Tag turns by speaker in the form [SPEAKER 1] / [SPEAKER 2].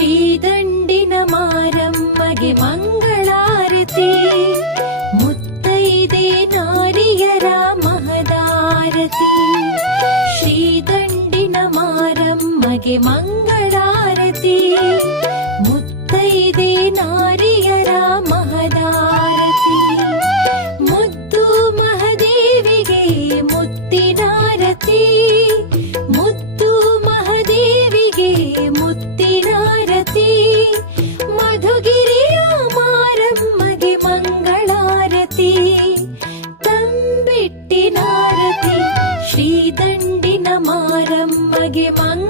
[SPEAKER 1] ಶ್ರೀದಂಡಿನ ಮಾರಮ್ಮಗೆ ಮಂಗಳಾರತಿ ಮುತ್ತೈದೆ ನಾರಿಯರ ಮಹದಾರತಿ ಶ್ರೀದಂಡಿನ ಮಾರಮ್ಮಗೆ ಮಂಗಳಾರತಿ ಮುತ್ತೈದೆ ನಾರಿಯರ ಮಹದಾರತಿ ಮುದ್ದು ಮಹದೇವಿಗೆ ಮುತ್ತಿನಾರತಿ ಮುದ್ದು ಮಹದೇವಿಗೆ ಮುತ್ತಿನಾರತಿ ಶ್ರೀದಂಡಿನ ಮಾರಮ್ಮಗೆ ಮಂಗ